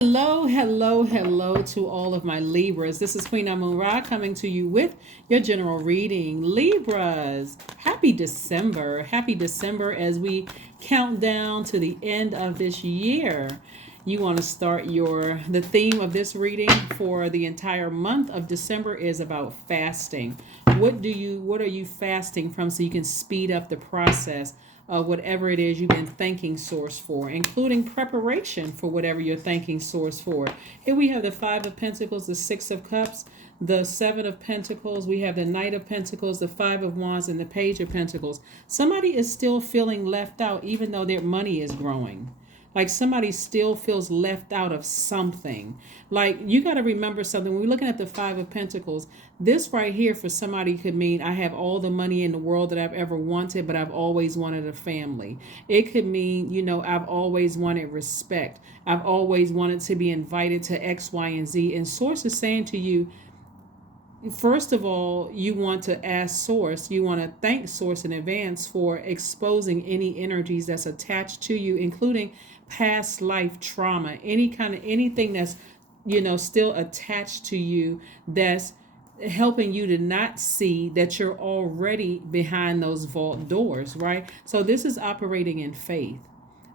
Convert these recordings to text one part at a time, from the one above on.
Hello, hello, hello to all of my Libras. This is Queen Amun Ra coming to you with your general reading. Libras, happy December. Happy December as we count down to the end of this year. You want to start the theme of this reading for the entire month of December is about fasting. What are you fasting from so you can speed up the process of whatever it is you've been thanking source for, including preparation for whatever you're thanking source for. Here we have the Five of Pentacles, the Six of Cups, the Seven of Pentacles, we have the Knight of Pentacles, the Five of Wands, and the Page of Pentacles. Somebody is still feeling left out even though their money is growing. Like somebody still feels left out of something. Like you got to remember something. When we're looking at the Five of Pentacles, this right here for somebody could mean I have all the money in the world that I've ever wanted, but I've always wanted a family. It could mean, I've always wanted respect. I've always wanted to be invited to X, Y, and Z. And Source is saying to you, first of all, you want to ask Source, you want to thank Source in advance for exposing any energies that's attached to you, including past life trauma, anything that's, still attached to you that's helping you to not see that you're already behind those vault doors, right? So this is operating in faith.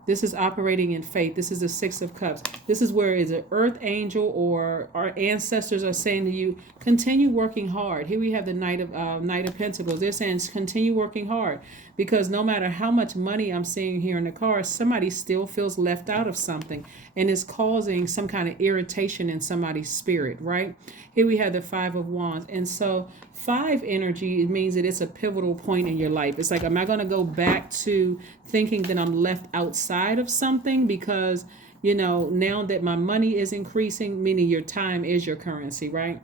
This is operating in faith. This is the Six of Cups. This is where is an earth angel or our ancestors are saying to you, continue working hard. Here we have the Knight of Pentacles. They're saying continue working hard because no matter how much money I'm seeing here in the car, somebody still feels left out of something and is causing some kind of irritation in somebody's spirit, right? Here we have the Five of Wands. And so five energy, it means that it's a pivotal point in your life. It's like, am I going to go back to thinking that I'm left outside of something because, now that my money is increasing, meaning your time is your currency, right?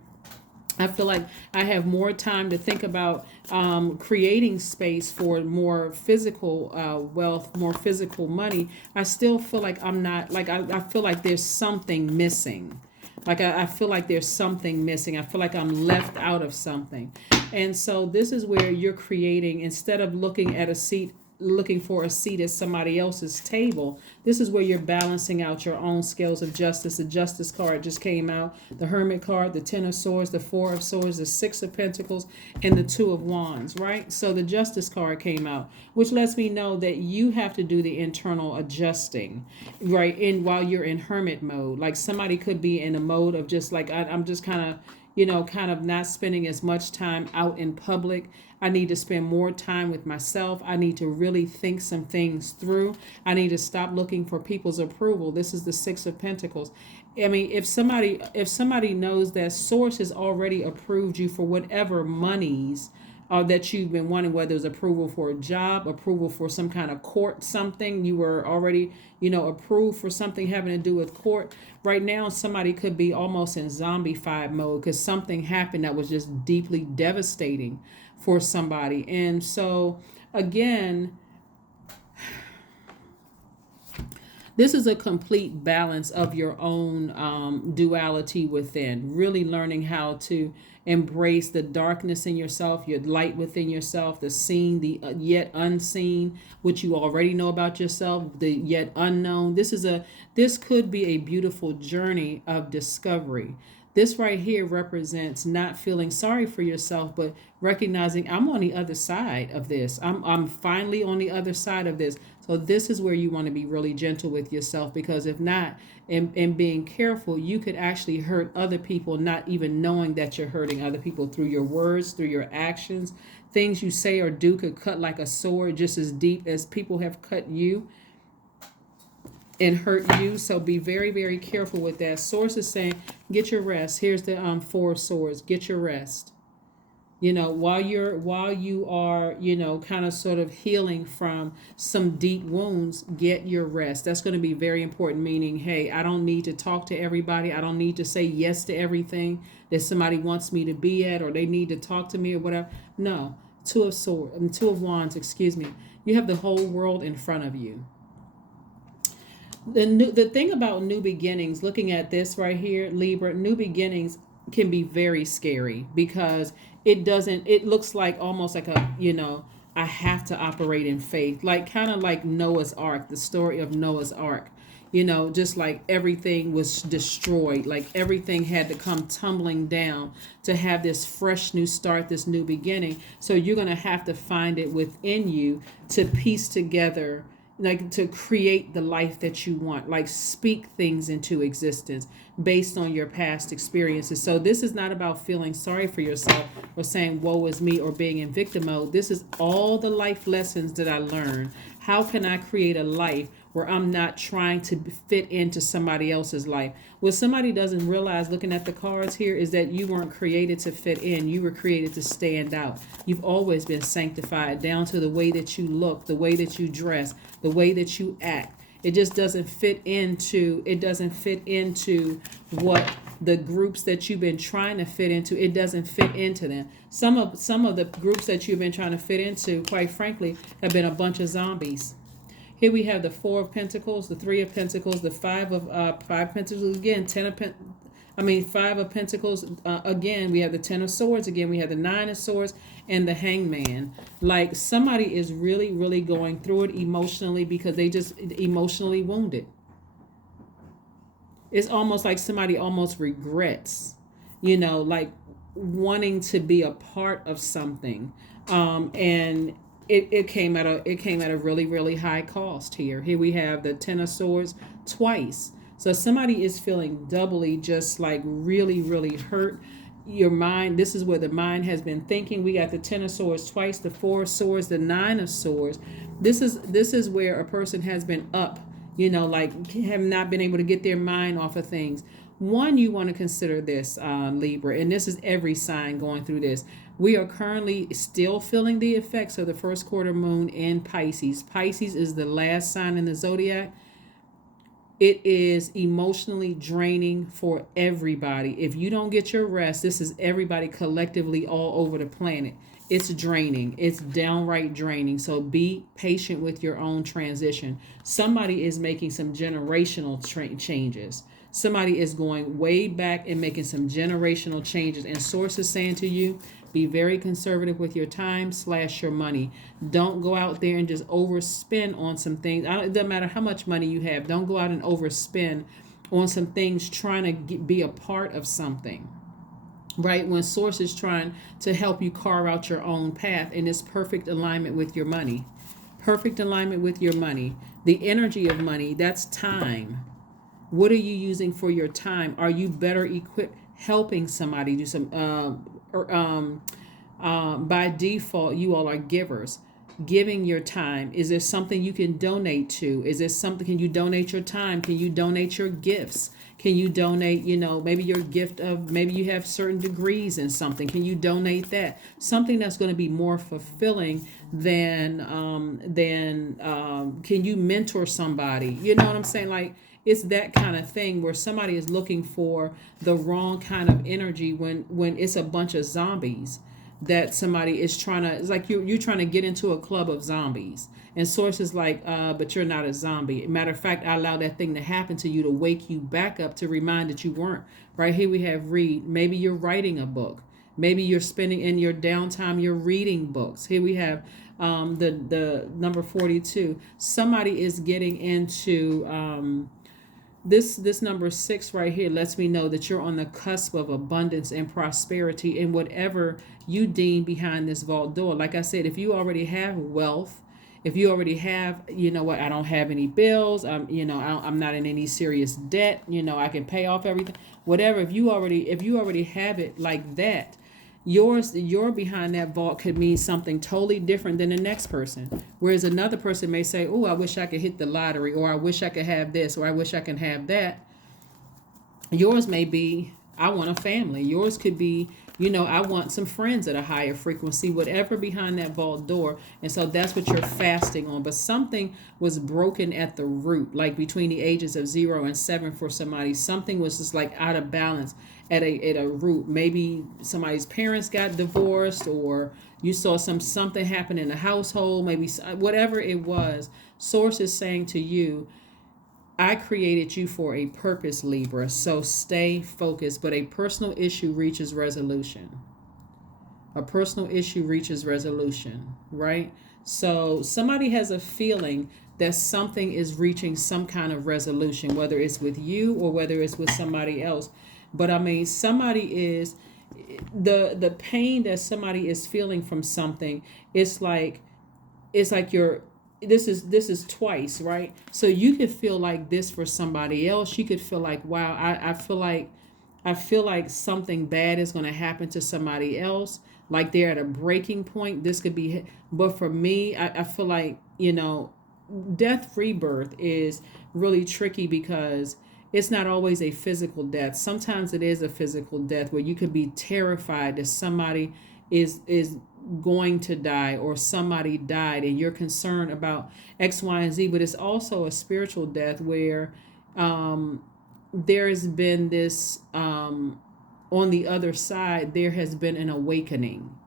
I feel like I have more time to think about creating space for more physical wealth, more physical money. I still feel like I'm not, like, I feel like there's something missing. Like I feel like there's something missing. I feel like I'm left out of something. And so this is where you're creating, instead of looking for a seat at somebody else's table, this is where you're balancing out your own scales of justice. The Justice card just came out, the Hermit card, the Ten of Swords, the Four of Swords, the Six of Pentacles, and the Two of Wands, right? So the Justice card came out, which lets me know that you have to do the internal adjusting, right? While you're in hermit mode, like somebody could be in a mode of just like, I'm just kind of not spending as much time out in public. I need to spend more time with myself. I need to really think some things through. I need to stop looking for people's approval. This is the Six of Pentacles. I mean, if somebody knows that Source has already approved you for whatever monies that you've been wanting, whether it's approval for a job, approval for some kind of court, something you were already, approved for something having to do with court. Right now, somebody could be almost in zombified mode because something happened that was just deeply devastating for somebody. And so, again, this is a complete balance of your own duality within, really learning how to embrace the darkness in yourself, your light within yourself, the seen, the yet unseen, which you already know about yourself, the yet unknown. This could be a beautiful journey of discovery. This right here represents not feeling sorry for yourself, but recognizing I'm on the other side of this. I'm finally on the other side of this. So this is where you want to be really gentle with yourself, because if not, and being careful, you could actually hurt other people, not even knowing that you're hurting other people through your words, through your actions. Things you say or do could cut like a sword just as deep as people have cut you and hurt you. So be very, very careful with that. Source is saying, get your rest. Here's the Four of Swords. Get your rest. While you are, kind of sort of healing from some deep wounds, get your rest. That's going to be very important, meaning, hey, I don't need to talk to everybody. I don't need to say yes to everything that somebody wants me to be at, or they need to talk to me or whatever. No. Two of Wands, excuse me. You have the whole world in front of you. The thing about new beginnings, looking at this right here, Libra, new beginnings can be very scary because it looks like almost like I have to operate in faith, like kind of like Noah's Ark, the story of Noah's Ark. just like everything was destroyed, like everything had to come tumbling down to have this fresh new start, this new beginning. So you're going to have to find it within you to piece together, like to create the life that you want, like speak things into existence based on your past experiences. So this is not about feeling sorry for yourself or saying woe is me or being in victim mode. This is all the life lessons that I learned. How can I create a life where I'm not trying to fit into somebody else's life? What somebody doesn't realize looking at the cards here is that you weren't created to fit in. You were created to stand out. You've always been sanctified down to the way that you look, the way that you dress, the way that you act. It just doesn't fit into what the groups that you've been trying to fit into. It doesn't fit into them. Some of the groups that you've been trying to fit into, quite frankly, have been a bunch of zombies. Here we have the Four of Pentacles, the Three of Pentacles, the Five Pentacles again, Five of Pentacles again. We have the Ten of Swords again. We have the Nine of Swords and the Hangman. Like somebody is really, really going through it emotionally because they just emotionally wounded. It's almost like somebody almost regrets, like wanting to be a part of something, and it came at a really, really high cost here. Here we have the Ten of Swords twice. So somebody is feeling doubly just like really, really hurt. Your mind, this is where the mind has been thinking. We got the Ten of Swords twice, the Four of Swords, the Nine of Swords. This is where a person has been up, like have not been able to get their mind off of things. One, you want to consider this, Libra, and this is every sign going through this. We are currently still feeling the effects of the first quarter moon in Pisces. Pisces is the last sign in the zodiac. It is emotionally draining for everybody. If you don't get your rest, this is everybody collectively all over the planet. It's draining. It's downright draining. So be patient with your own transition. Somebody is making some generational changes. Somebody is going way back and making some generational changes. And source is saying to you, be very conservative with your time / your money. Don't go out there and just overspend on some things. It doesn't matter how much money you have. Don't go out and overspend on some things trying to be a part of something. Right? When source is trying to help you carve out your own path in this perfect alignment with your money. Perfect alignment with your money. The energy of money, that's time. What are you using for your time? Are you better equipped helping somebody do some by default, you all are givers. Giving your time. Is there something you can donate to? Is there something, can you donate your time? Can you donate your gifts? Can you donate, maybe your gift of, maybe you have certain degrees in something. Can you donate that? Something that's going to be more fulfilling than can you mentor somebody? You know what I'm saying? Like, it's that kind of thing where somebody is looking for the wrong kind of energy when it's a bunch of zombies that somebody is trying to, it's like you're trying to get into a club of zombies. And source is like, but you're not a zombie. Matter of fact, I allowed that thing to happen to you to wake you back up, to remind that you weren't. Right here we have read. Maybe you're writing a book. Maybe you're spending in your downtime, you're reading books. Here we have the number 42. Somebody is getting into this number 6 right here lets me know that you're on the cusp of abundance and prosperity in whatever you deem behind this vault door. Like I said, if you already have wealth, if you already have, I don't have any bills, I'm not in any serious debt, I can pay off everything, whatever. If you already have it like that, your behind that vault could mean something totally different than the next person. Whereas another person may say, oh, I wish I could hit the lottery, or I wish I could have this, or I wish I can have that. Yours may be, I want a family. Yours could be, I want some friends at a higher frequency, whatever behind that vault door. And so that's what you're fasting on. But something was broken at the root, like between the ages of 0 and 7 for somebody. Something was just like out of balance at a root. Maybe somebody's parents got divorced, or you saw something happen in the household, maybe whatever it was. Source is saying to you, I created you for a purpose, Libra, so stay focused. But a personal issue reaches resolution. A personal issue reaches resolution, right? So somebody has a feeling that something is reaching some kind of resolution, whether it's with you or whether it's with somebody else. But I mean, somebody is the pain that somebody is feeling from something. It's like you're this is twice, right? So you could feel like this for somebody else. You could feel like, wow, I feel like something bad is going to happen to somebody else, like they're at a breaking point. This could be, but for me, I feel like, death rebirth is really tricky because it's not always a physical death. Sometimes it is a physical death where you could be terrified that somebody is going to die or somebody died and you're concerned about X, Y, and Z. But it's also a spiritual death where there has been this, on the other side, there has been an awakening.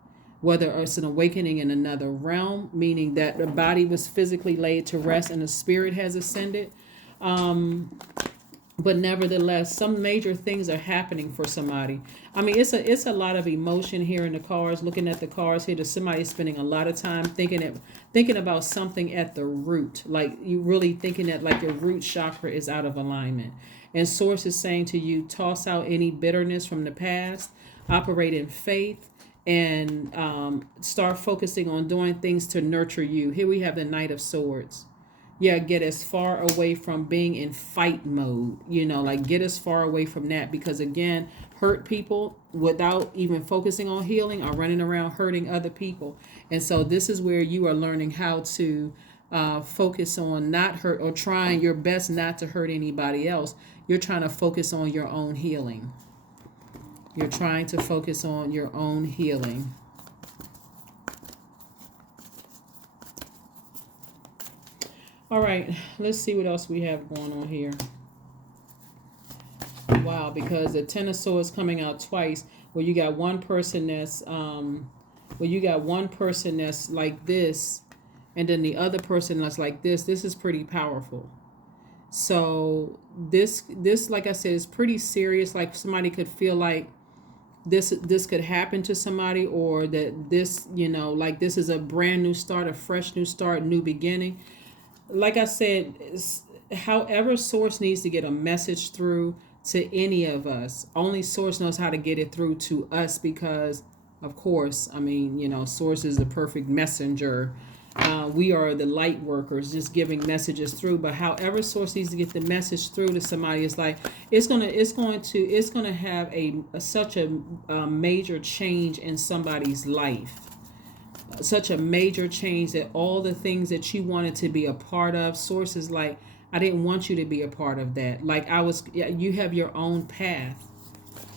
Whether it's an awakening in another realm, meaning that the body was physically laid to rest and the spirit has ascended. But nevertheless, some major things are happening for somebody. I mean, it's a lot of emotion here in the cards. Looking at the cards here, that somebody's spending a lot of time thinking about something at the root, like you really thinking that like your root chakra is out of alignment. And Source is saying to you, toss out any bitterness from the past, operate in faith, and start focusing on doing things to nurture you. Here we have the Knight of Swords. Yeah, get as far away from being in fight mode, like get as far away from that, because again, hurt people without even focusing on healing are running around hurting other people. And so this is where you are learning how to focus on not hurt, or trying your best not to hurt anybody else. You're trying to focus on your own healing. You're trying to focus on your own healing. All right, let's see what else we have going on here. Wow, because the Ten of Swords coming out twice, where you got one person that's like this, and then the other person that's like this. This is pretty powerful. So this like I said, is pretty serious. Like somebody could feel like this could happen to somebody, or that this, like this is a brand new start, a fresh new start, new beginning. Like I said, however Source needs to get a message through to any of us, only Source knows how to get it through to us, because of course, I mean, Source is the perfect messenger. We are the light workers, just giving messages through. But however Source needs to get the message through to somebody, it's like it's gonna have such a major change in somebody's life. Such a major change that all the things that you wanted to be a part of, Source is like, I didn't want you to be a part of that. Like you have your own path.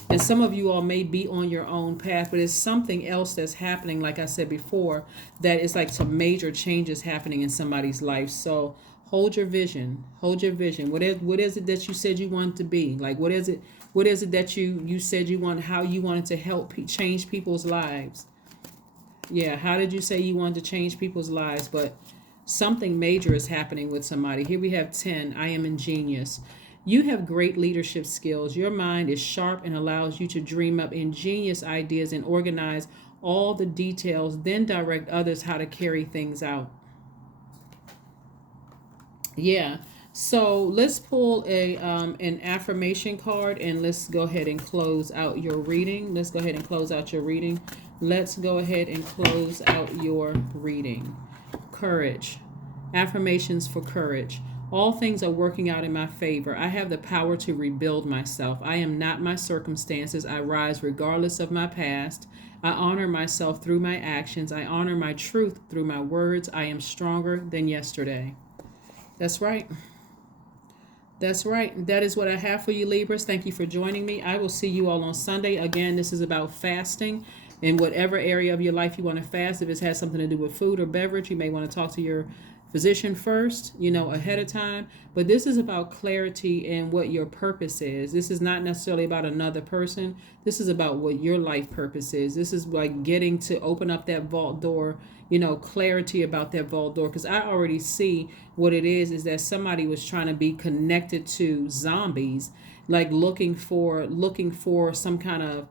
And some of you all may be on your own path, but it's something else that's happening, like I said before, that is like some major changes happening in somebody's life. So hold your vision. Hold your vision. What is it that you said you wanted to be? Like, what is it that you said you want, how you wanted to help change people's lives? Yeah, how did you say you wanted to change people's lives? But something major is happening with somebody. Here we have 10. I am ingenious. You have great leadership skills. Your mind is sharp and allows you to dream up ingenious ideas and organize all the details, then direct others how to carry things out. Yeah. So let's pull an affirmation card, and let's go ahead and close out your reading. Let's go ahead and close out your reading. Let's go ahead and close out your reading. Courage. Affirmations for courage. All things are working out in my favor. I have the power to rebuild myself. I am not my circumstances. I rise regardless of my past. I honor myself through my actions. I honor my truth through my words. I am stronger than yesterday. That's right. That's right. That is what I have for you, Libras. Thank you for joining me. I will see you all on Sunday. Again, this is about fasting. In whatever area of your life you want to fast, if it has something to do with food or beverage, you may want to talk to your physician first, ahead of time. But this is about clarity and what your purpose is. This is not necessarily about another person. This is about what your life purpose is. This is like getting to open up that vault door, clarity about that vault door. Because I already see what it is that somebody was trying to be connected to zombies, like looking for some kind of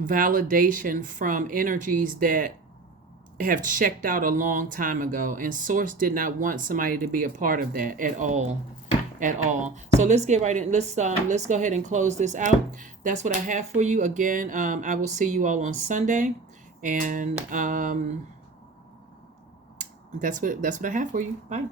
validation from energies that have checked out a long time ago, and source did not want somebody to be a part of that at all, at all. So let's get right in. Let's go ahead and close this out. That's what I have for you. Again, I will see you all on Sunday, and that's what I have for you. Bye.